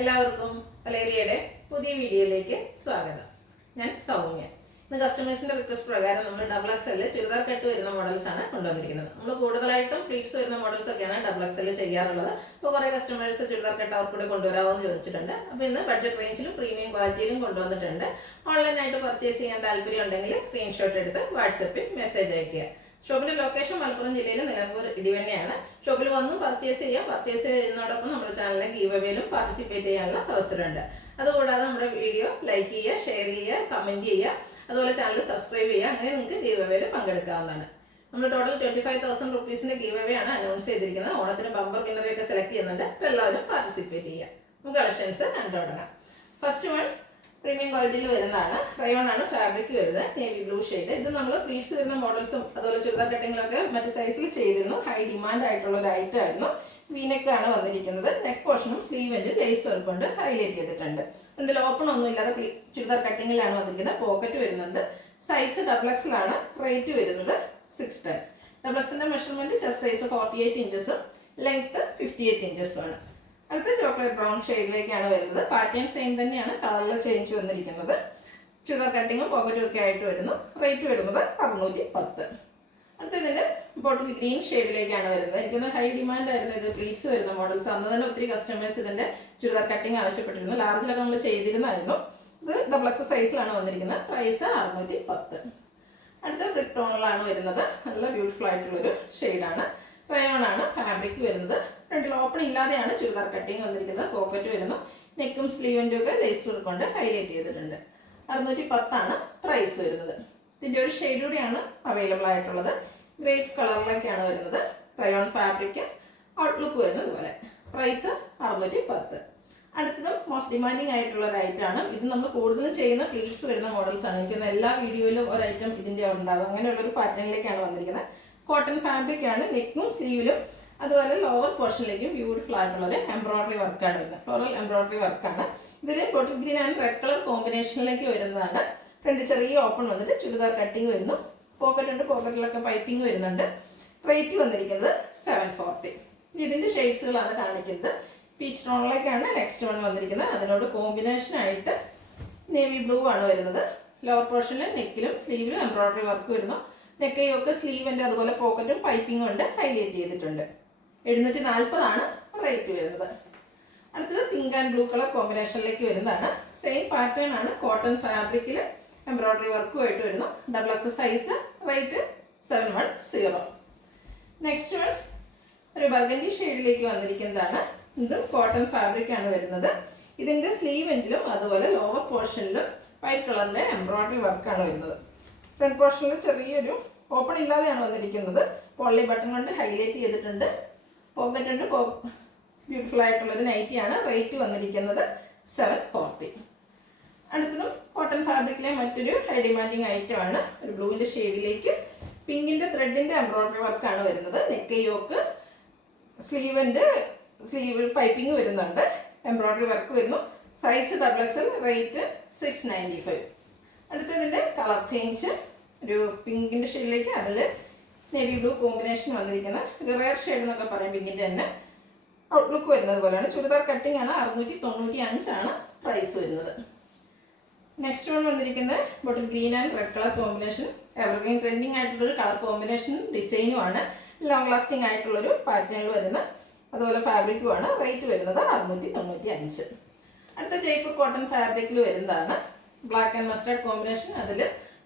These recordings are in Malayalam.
എല്ലാവർക്കും വലേറിയയുടെ പുതിയ വീഡിയോയിലേക്ക് സ്വാഗതം. ഞാൻ സൗമ്യ. ഇന്ന് കസ്റ്റമേഴ്സിന്റെ റിക്വസ്റ്റ് പ്രകാരം നമ്മൾ ഡബിൾ എക്സൽ ചുരിദാർ കട്ട് വരുന്ന മോഡൽസ് ആണ് കൊണ്ടുവന്നിരിക്കുന്നത്. നമ്മൾ കൂടുതലായിട്ടും പ്ലീറ്റ്സ് വരുന്ന മോഡൽസ് ഒക്കെയാണ് ഡബിൾ എക്സൽ ചെയ്യാറുള്ളത്. അപ്പോൾ കുറേ കസ്റ്റമേഴ്സ് ചുരിദാർ കട്ട് അവർക്ക് കൂടെ കൊണ്ടുവരാമെന്ന് ചോദിച്ചിട്ടുണ്ട്. അപ്പോൾ ഇന്ന് ബഡ്ജറ്റ് റേഞ്ചിലും പ്രീമിയം ക്വാളിറ്റിയിലും കൊണ്ടുവന്നിട്ടുണ്ട്. ഓൺലൈനായിട്ട് പർച്ചേസ് ചെയ്യാൻ താല്പര്യം ഉണ്ടെങ്കിൽ സ്ക്രീൻഷോട്ട് എടുത്ത് വാട്സപ്പിൽ മെസ്സേജ് അയയ്ക്കുക. ഷോപ്പിന്റെ ലൊക്കേഷൻ മലപ്പുറം ജില്ലയിലെ നിലമ്പൂർ ഇടിവണ്ണയാണ്. ഷോപ്പിൽ വന്നും പർച്ചേസ് ചെയ്യാം. പർച്ചേസ് ചെയ്യുന്നതോടൊപ്പം നമ്മുടെ ചാനലിലെ ഗീവ് അവേയിലും പാർട്ടിസിപ്പേറ്റ് ചെയ്യാനുള്ള അവസരമുണ്ട്. അതുകൂടാതെ നമ്മുടെ വീഡിയോ ലൈക്ക് ചെയ്യുക, ഷെയർ ചെയ്യുക, കമൻറ്റ് ചെയ്യുക, അതുപോലെ ചാനൽ സബ്സ്ക്രൈബ് ചെയ്യുക. അങ്ങനെ നിങ്ങൾക്ക് ഗീവ് അവേയിൽ പങ്കെടുക്കാവുന്നതാണ്. നമ്മൾ ടോട്ടൽ 25,000 റുപ്പീസിന്റെ ഗീവ് അവേ ആണ് അനൗൺസ് ചെയ്തിരിക്കുന്നത്. ഓണത്തിന് ബമ്പർ വിന്നറെയൊക്കെ സെലക്ട് ചെയ്യുന്നുണ്ട്. അപ്പോൾ എല്ലാവരും പാർട്ടിസിപ്പേറ്റ് ചെയ്യുക. നമുക്ക് കളക്ഷൻസ് കണ്ടു തുടങ്ങാം. ഫസ്റ്റ് വൺ പ്രീമിയം ക്വാളിറ്റിയിൽ വരുന്നതാണ്. റയോൺ ആണ് ഫാബ്രിക് വരുന്നത്. Navy blue shade. ഇത് നമ്മൾ പ്ലീറ്റ്സ് വരുന്ന മോഡൽസും അതുപോലെ ചുരിദാർ കട്ടിങ്ങിലൊക്കെ മറ്റു സൈസിൽ ചെയ്തിരുന്നു. ഹൈ ഡിമാൻഡ് ആയിട്ടുള്ള ഒരു ഐറ്റം ആയിരുന്നു. വീനെക്കാണ് വന്നിരിക്കുന്നത്. നെക്ക് പോർഷനും സ്ലീവിൻ്റെ ലേസ് വർക്ക് കൊണ്ട് ഹൈലൈറ്റ് ചെയ്തിട്ടുണ്ട്. ഇതിൽ ഓപ്പൺ ഒന്നും ഇല്ലാതെ ചുരിദാർ കട്ടിങ്ങിലാണ് വന്നിരിക്കുന്നത്. പോക്കറ്റ് വരുന്നുണ്ട്. Size double എക്സിലാണ്. റേറ്റ് വരുന്നത് 610. ഡബിൾ എക്സിൻ്റെ മെഷർമെൻറ്റ് ചെസ്റ്റ് സൈസ് 48 ഇഞ്ചസും ലെങ്ത്ത് 58 ഇഞ്ചസും ആണ്. അടുത്ത ചോക്ലേറ്റ് ബ്രൗൺ ഷെയ്ഡിലേക്കാണ് വരുന്നത്. പാറ്റേൺ സെയിം തന്നെയാണ്, കളറിൽ ചേഞ്ച് വന്നിരിക്കുന്നത്. ചുരിദാർ കട്ടിങ്ങും പോക്കറ്റും ഒക്കെ ആയിട്ട് വരുന്നു. റേറ്റ് വരുന്നത് 610. അടുത്തതിൻ്റെ ബോട്ടിൽ ഗ്രീൻ ഷെയ്ഡിലേക്കാണ് വരുന്നത്. എനിക്കൊന്ന് ഹൈ ഡിമാൻഡ് ആയിരുന്നു ഇത് പ്ലീറ്റ്സ് വരുന്ന മോഡൽസ്. അന്ന് തന്നെ ഒത്തിരി കസ്റ്റമേഴ്സ് ഇതിൻ്റെ ചുരിദാർ കട്ടിങ് ആവശ്യപ്പെട്ടിരുന്നു. ലാർജിലൊക്കെ നമ്മൾ ചെയ്തിരുന്നായിരുന്നു. ഇത് ഡബിൾ എക്സ് സൈസിലാണ് വന്നിരിക്കുന്നത്. പ്രൈസ് 610. അടുത്ത ബ്രിക്ക് ടോണിലാണ് വരുന്നത്. നല്ല ബ്യൂട്ടിഫുൾ ആയിട്ടുള്ളൊരു ഷെയ്ഡാണ്. റയോൺ ആണ് ഫാബ്രിക് വരുന്നത്. ഫ്രണ്ടിൽ ഓപ്പൺ ഇല്ലാതെയാണ് ചുരിദാർ കട്ടിങ് വന്നിരിക്കുന്നത്. പോക്കറ്റ് വരുന്നു. നെക്കും സ്ലീവിൻ്റെ ഒക്കെ ലേസ് വർക്ക് കൊണ്ട് ഹൈലൈറ്റ് ചെയ്തിട്ടുണ്ട്. 610 ആണ് പ്രൈസ് വരുന്നത്. ഇതിൻ്റെ ഒരു ഷെയ്ഡ് കൂടിയാണ് അവൈലബിൾ ആയിട്ടുള്ളത്. ഗ്രേപ്പ് കളറിലേക്കാണ് വരുന്നത്. റയോൺ ഫാബ്രിക് ഔട്ട്ലുക്ക് വരുന്നത് പോലെ. പ്രൈസ് 610. അടുത്തതും മോസ്റ്റ് ഡിമാൻഡിങ് ആയിട്ടുള്ള ഒരു ഐറ്റമാണ്. ഇത് നമ്മൾ കൂടുതലും ചെയ്യുന്ന പ്ലീറ്റ്സ് വരുന്ന മോഡൽസ് ആണ്. എനിക്കൊന്ന് എല്ലാ വീഡിയോയിലും ഒരു ഐറ്റം ഇതിൻ്റെ ഉണ്ടാകും. അങ്ങനെയുള്ളൊരു പാറ്റേണിലേക്കാണ് വന്നിരിക്കുന്നത്. കോട്ടൺ ഫാബ്രിക് ആണ്. നെക്കും സ്ലീവിലും അതുപോലെ ലോവർ പോർഷനിലേക്കും ബ്യൂട്ടിഫുൾ ആയിട്ടുള്ളൊരു എംബ്രോയിഡറി വർക്കാണ് വരുന്നത്. ഫ്ലോറൽ എംബ്രോയിഡറി വർക്കാണ്. ഇതിൽ bottle green and red colour കോമ്പിനേഷനിലേക്ക് വരുന്നതാണ്. ഫ്രണ്ട് ചെറിയ ഓപ്പൺ വന്നിട്ട് ചുരിദാർ കട്ടിങ് വരുന്നു. പോക്കറ്റ് ഉണ്ട്. പോക്കറ്റിലൊക്കെ പൈപ്പിംഗ് വരുന്നുണ്ട്. റേറ്റ് വന്നിരിക്കുന്നത് 740. ഇതിൻ്റെ ഷെയ്ഡ്സുകളാണ് കാണിക്കുന്നത്. പീച്ച് ടോണിലേക്കാണ് നെക്സ്റ്റ് വൺ വന്നിരിക്കുന്നത്. അതിനോട് കോമ്പിനേഷനായിട്ട് നേവി ബ്ലൂ ആണ് വരുന്നത്. ലോവർ പോർഷനിൽ നെക്കിലും സ്ലീവിലും എംബ്രോയിഡറി വർക്ക് വരുന്നു. നെക്കയൊക്കെ സ്ലീവിൻ്റെ അതുപോലെ പോക്കറ്റും പൈപ്പിംഗും ഉണ്ട് ഹൈലൈറ്റ് ചെയ്തിട്ടുണ്ട്. 740 ആണ് റേറ്റ് വരുന്നത്. അടുത്തത് പിങ്ക് ആൻഡ് ബ്ലൂ കളർ കോമ്പിനേഷനിലേക്ക് വരുന്നതാണ്. സെയിം പാറ്റേൺ ആണ്. കോട്ടൺ ഫാബ്രിക്കിൽ എംബ്രോയിഡറി വർക്കുമായിട്ട് വരുന്നു. Double X size. Rate 710. Next one ഒരു ബർഗൻഡി ഷെയ്ഡിലേക്ക് വന്നിരിക്കുന്നതാണ്. ഇതും കോട്ടൺ ഫാബ്രിക് ആണ് വരുന്നത്. ഇതിൻ്റെ സ്ലീവെൻറ്റിലും അതുപോലെ ലോവർ പോർഷനിലും വൈറ്റ് കളറിൻ്റെ എംബ്രോയിഡറി വർക്കാണ് വരുന്നത്. ഫ്രണ്ട് പോർഷനിൽ ചെറിയൊരു ഓപ്പൺ ഇല്ലാതെയാണ് വന്നിരിക്കുന്നത്. പോളി ബട്ടൺ കൊണ്ട് ഹൈലൈറ്റ് ചെയ്തിട്ടുണ്ട്. പോക്കറ്റ് ഉണ്ട്. ബ്യൂട്ടിഫുൾ ആയിട്ടുള്ളൊരു നൈറ്റിയാണ്. റേറ്റ് വന്നിരിക്കുന്നത് 740. അടുത്തതും കോട്ടൺ ഫാബ്രിക്കിലെ മറ്റൊരു ഹൈ ഡിമാൻഡിങ് ഐറ്റമാണ്. ഒരു ബ്ലൂവിൻ്റെ ഷെയ്ഡിലേക്ക് പിങ്കിൻ്റെ ത്രെഡിൻ്റെ എംബ്രോയിഡറി വർക്കാണ് വരുന്നത്. നെക്ക് യോക്ക് സ്ലീവ് പൈപ്പിംഗ് വരുന്നുണ്ട്. എംബ്രോയിഡറി വർക്ക് വരുന്നു. Size double XL. റേറ്റ് 695. അടുത്തതിൻ്റെ കളർ ചേഞ്ച് ഒരു പിങ്കിൻ്റെ ഷെയ്ഡിലേക്ക് അതിൽ നേവി ബ്ലൂ കോമ്പിനേഷൻ വന്നിരിക്കുന്ന ഒരു റെയർ ഷെയ്ഡ് എന്നൊക്കെ പറയും. പിങ്കിൻ്റെ തന്നെ ഔട്ട്ലുക്ക് വരുന്നത് പോലെയാണ്. ചുരിദാർ കട്ടിംഗ് ആണ്. 695 ആണ് പ്രൈസ് വരുന്നത്. നെക്സ്റ്റ് വൺ വന്നിരിക്കുന്നത് ബോട്ടിൽ green and red colour combination. Evergreen trending ആയിട്ടുള്ളൊരു കളർ കോമ്പിനേഷനും ഡിസൈനും ആണ്. ലോങ് ലാസ്റ്റിംഗ് ആയിട്ടുള്ളൊരു പാറ്റേണിൽ വരുന്ന അതുപോലെ ഫാബ്രിക്കുമാണ്. റേറ്റ് വരുന്നത് 695. അടുത്ത ജയ്പൂർ കോട്ടൺ ഫാബ്രിക്കിൽ വരുന്നതാണ്. Black and mustard combination. അതിൽ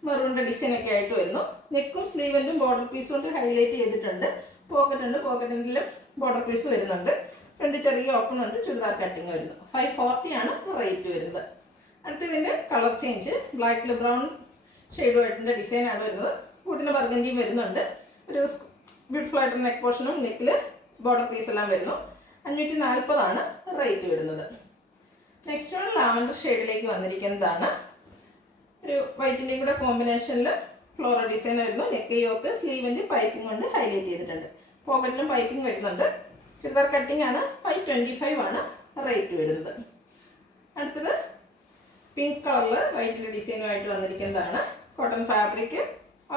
മെറൂണിൻ്റെ ഡിസൈൻ ഒക്കെ ആയിട്ട് വരുന്നു. നെക്കും സ്ലീവെൻറ്റും ബോർഡർ പീസ് കൊണ്ട് ഹൈലൈറ്റ് ചെയ്തിട്ടുണ്ട്. പോക്കറ്റ് ഉണ്ട്. പോക്കറ്റിലും ബോർഡർ പീസ് വരുന്നുണ്ട്. രണ്ട് ചെറിയ ഓപ്പൺ ഉണ്ട്. ചുരിദാർ കട്ടിങ് വരുന്നു. 540 ആണ് റേറ്റ് വരുന്നത്. അടുത്തതിൻ്റെ കളർ ചേഞ്ച് ബ്ലാക്കിൽ ബ്രൗൺ ഷെയ്ഡുമായിട്ടിൻ്റെ ഡിസൈനാണ് വരുന്നത്. കൂട്ടിന് ബർഗൻഡിയും വരുന്നുണ്ട്. ഒരു ബ്യൂട്ടിഫുൾ ആയിട്ടുള്ള നെക്ക് പോർഷനും നെക്കിൽ ബോർഡർ പീസ് എല്ലാം വരുന്നു. 540 ആണ് റേറ്റ് വരുന്നത്. നെക്സ്റ്റ് വൺ ലാവൻഡർ ഷെയ്ഡിലേക്ക് വന്നിരിക്കുന്നതാണ്. ഒരു വൈറ്റിൻ്റെയും കൂടെ കോമ്പിനേഷനിൽ ഫ്ലോറൽ ഡിസൈൻ വരുന്നു. നെക്ക് യോക്ക് സ്ലീവിൻ്റെ പൈപ്പിംഗ് കൊണ്ട് ഹൈലൈറ്റ് ചെയ്തിട്ടുണ്ട്. പോക്കറ്റിലും പൈപ്പിംഗ് വരുന്നുണ്ട്. ചുരിദാർ കട്ടിംഗ് ആണ്. 525 ആണ് റേറ്റ് വരുന്നത്. അടുത്തത് പിങ്ക് കളറിൽ വൈറ്റിൻ്റെ ഡിസൈനുമായിട്ട് വന്നിരിക്കുന്നതാണ്. കോട്ടൺ ഫാബ്രിക്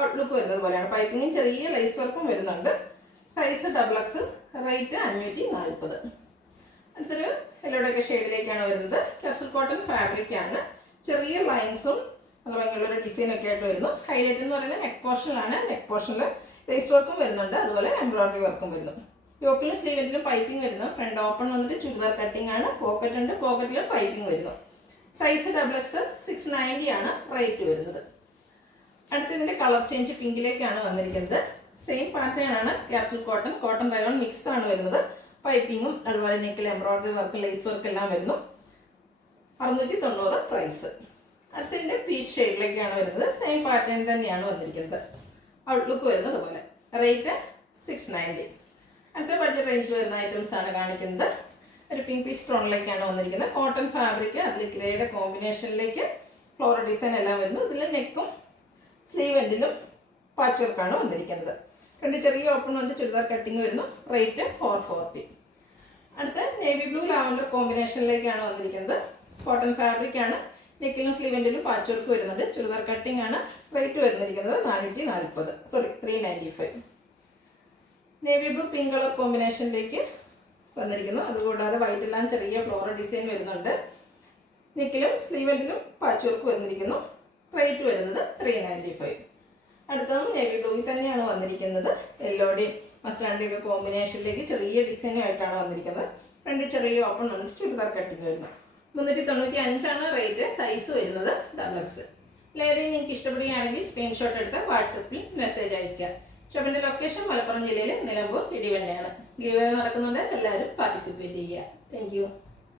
ഔട്ട്ലുക്ക് വരുന്നത് പോലെയാണ്. പൈപ്പിങ്ങും ചെറിയ ലൈസ് വർക്കും വരുന്നുണ്ട്. Size double X. റേറ്റ് 540. അടുത്തൊരു യെല്ലോയുടെ ഷെയ്ഡിലേക്കാണ് വരുന്നത്. ക്യാപ്സൂൾ കോട്ടൺ ഫാബ്രിക് ആണ്. ചെറിയ ലൈൻസും നല്ല ഭംഗിയുള്ളൊരു ഡിസൈനൊക്കെ ആയിട്ട് വരുന്നു. ഹൈലൈറ്റ് എന്ന് പറയുന്നത് നെക്ക് പോർഷനിലാണ്. നെക്ക് പോർഷനിൽ ലേസ് വർക്കും വരുന്നുണ്ട്, അതുപോലെ എംബ്രോയിഡറി വർക്കും വരുന്നു. യോക്കിലും സ്ലീവെന്റിലും പൈപ്പിംഗ് വരുന്നു. ഫ്രണ്ട് ഓപ്പൺ വന്നിട്ട് ചുരിദാർ കട്ടിംഗ് ആണ്. പോക്കറ്റ് ഉണ്ട്, പോക്കറ്റിൽ പൈപ്പിംഗ് വരുന്നു. സൈസ് XXL 690 ആണ് റേറ്റ് വരുന്നത്. അടുത്ത ഇതിൻ്റെ കളർ ചേഞ്ച് പിങ്കിലേക്കാണ് വന്നിരിക്കുന്നത്. സെയിം പാറ്റേൺ ആണ്. Capsule cotton, cotton rayon mix ആണ് വരുന്നത്. പൈപ്പിങ്ങും അതുപോലെ നെക്കിൽ എംബ്രോയിഡറി വർക്ക്, ലേസ് വർക്ക് എല്ലാം വരുന്നു. 690 പ്രൈസ്. അടുത്തതിൻ്റെ പീച്ച് ഷെയ്ഡിലേക്കാണ് വരുന്നത്. സെയിം പാറ്റേൺ തന്നെയാണ് വന്നിരിക്കുന്നത്. ഔട്ട്ലുക്ക് വരുന്നത് അതുപോലെ. റേറ്റ് 690. അടുത്ത ബഡ്ജറ്റ് റേഞ്ചിൽ വരുന്ന ഐറ്റംസ് ആണ് കാണിക്കുന്നത്. ഒരു പിങ്ക് പീച്ച് ടോണിലേക്കാണ് വന്നിരിക്കുന്നത്. കോട്ടൺ ഫാബ്രിക്, അതിൽ ഗ്രേയുടെ കോമ്പിനേഷനിലേക്ക് ഫ്ലോറൽ ഡിസൈൻ എല്ലാം വരുന്നു. ഇതിൽ നെക്കും സ്ലീവ് എൻഡിലും പാച്ച് വർക്കാണ് വന്നിരിക്കുന്നത്. രണ്ട് ചെറിയ ഓപ്പൺ ഉണ്ട്, ചുരിദാർ കട്ടിങ് വരുന്നു. റേറ്റ് 440. അടുത്ത നേവി ബ്ലൂ ലാവൻഡർ കോമ്പിനേഷനിലേക്കാണ് വന്നിരിക്കുന്നത്. കോട്ടൺ ഫാബ്രിക് ആണ്. നെക്കിലും സ്ലീവ് എൻഡിലും പാച്ച് വർക്ക് വരുന്നുണ്ട്. ചുരിദാർ കട്ടിങ് ആണ്. റേറ്റ് വരുന്നിരിക്കുന്നത് 395. നേവി ബ്ലൂ പിങ്ക് കളർ കോമ്പിനേഷനിലേക്ക് വന്നിരിക്കുന്നു. അതുകൂടാതെ വൈറ്റ് എല്ലാം ചെറിയ ഫ്ലോറൽ ഡിസൈൻ വരുന്നുണ്ട്. നെക്കിലും സ്ലീവ് എൻഡിലും പാച്ച് വർക്ക് വന്നിരിക്കുന്നു. റേറ്റ് വരുന്നത് 395. അടുത്തതും നേവി ബ്ലൂയിൽ തന്നെയാണ് വന്നിരിക്കുന്നത്. യെല്ലോയുടെയും മസ്റ്റാർഡിൻ്റെയും ഒക്കെ കോമ്പിനേഷനിലേക്ക് ചെറിയ ഡിസൈനുമായിട്ടാണ് വന്നിരിക്കുന്നത്. രണ്ട് ചെറിയ ഓപ്പൺ വന്നിട്ട് ചുരിദാർ കട്ടിങ് വരുന്നു. 395 ആണ് റേറ്റ്. സൈസ് വരുന്നത് XXL. ഏതെങ്കിലും നിങ്ങൾക്ക് ഇഷ്ടപ്പെടുകയാണെങ്കിൽ സ്ക്രീൻഷോട്ട് എടുത്ത് വാട്സപ്പിൽ മെസ്സേജ് അയയ്ക്കുക. ഷോപ്പിൻ്റെ ലൊക്കേഷൻ മലപ്പുറം ജില്ലയിലെ നിലമ്പൂർ ഇടിവണ്ണയാണ്. ഗീവ് അവേ നടക്കുന്നുണ്ട്. എല്ലാവരും പാർട്ടിസിപ്പേറ്റ് ചെയ്യുക. Thank you.